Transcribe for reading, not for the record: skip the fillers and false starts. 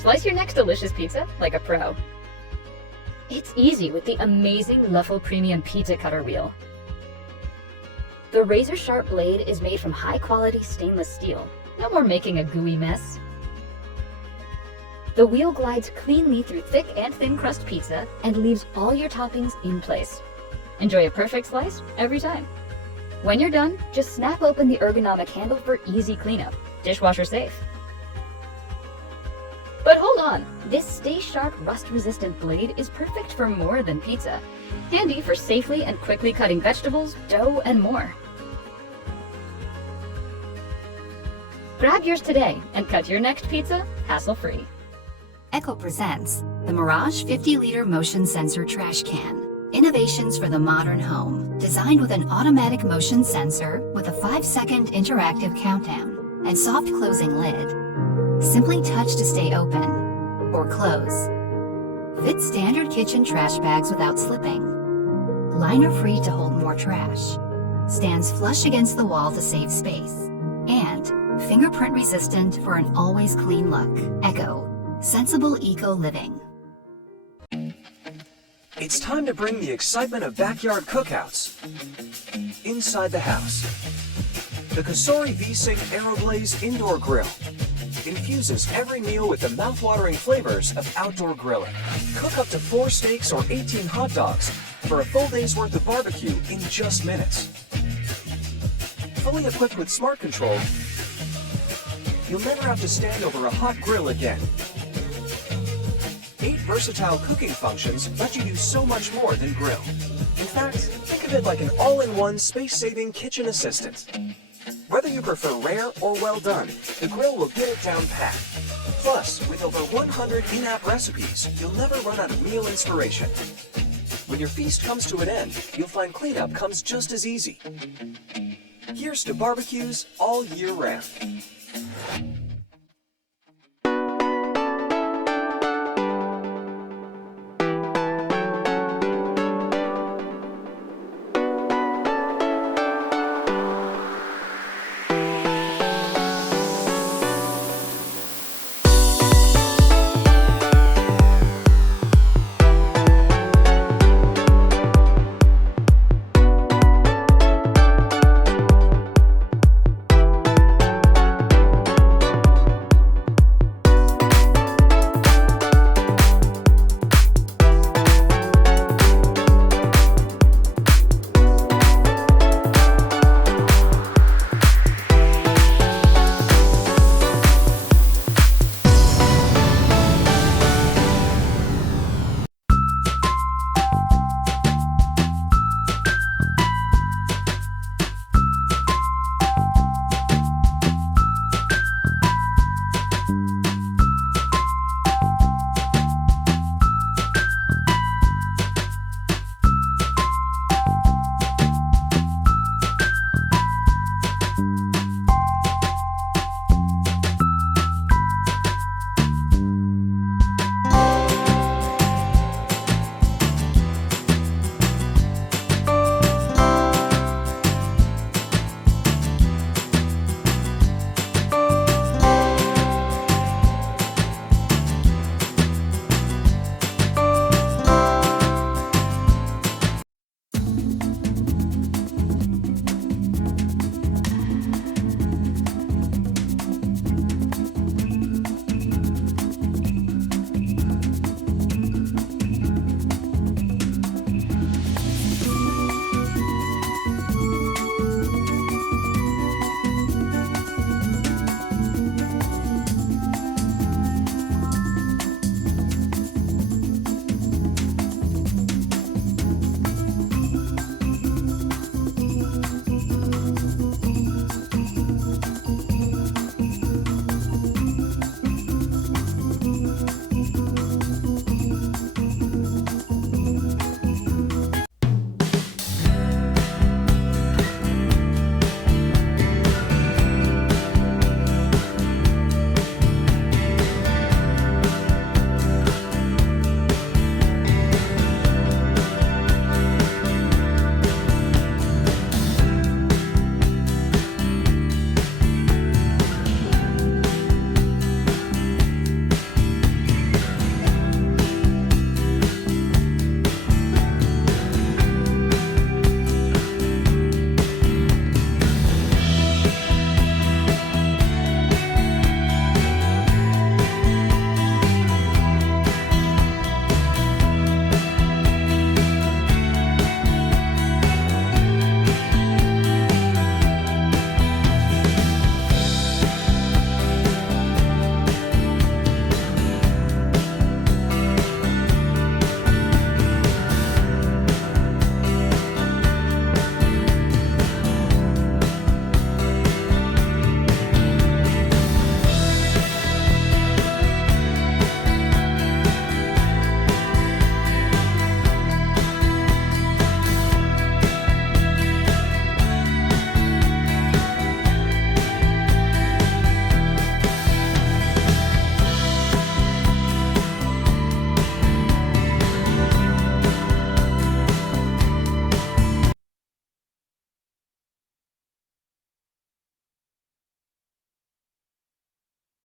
Slice your next delicious pizza like a pro. It's easy with the amazing Luffle Premium Pizza Cutter Wheel. The razor-sharp blade is made from high-quality stainless steel. No more making a gooey mess. The wheel glides cleanly through thick and thin crust pizza and leaves all your toppings in place. Enjoy a perfect slice every time. When you're done, just snap open the ergonomic handle for easy cleanup. Dishwasher safe. But hold on, this Stay Sharp rust-resistant blade is perfect for more than pizza. Handy for safely and quickly cutting vegetables, dough, and more. Grab yours today and cut your next pizza hassle-free. Echo presents the Mirage 50-liter motion sensor trash can. Innovations for the modern home. Designed with an automatic motion sensor with a 5-second interactive countdown and soft closing lid. Simply touch to stay open or close. Fit standard kitchen trash bags without slipping. Liner free to hold more trash. Stands flush against the wall to save space. And fingerprint resistant for an always clean look. Echo. Sensible eco living. It's time to bring the excitement of backyard cookouts inside the house. The Kasori V-Sync AeroGlaze Indoor Grill infuses every meal with the mouth-watering flavors of outdoor grilling. Cook up to 4 steaks or 18 hot dogs for a full day's worth of barbecue in just minutes. Fully equipped with smart control, you'll never have to stand over a hot grill again. 8 versatile cooking functions let you do so much more than grill. In fact, think of it like an all-in-one space-saving kitchen assistant. Whether you prefer rare or well done, the grill will get it down pat. Plus, with over 100 in-app recipes, you'll never run out of meal inspiration. When your feast comes to an end, you'll find cleanup comes just as easy. Here's to barbecues all year round.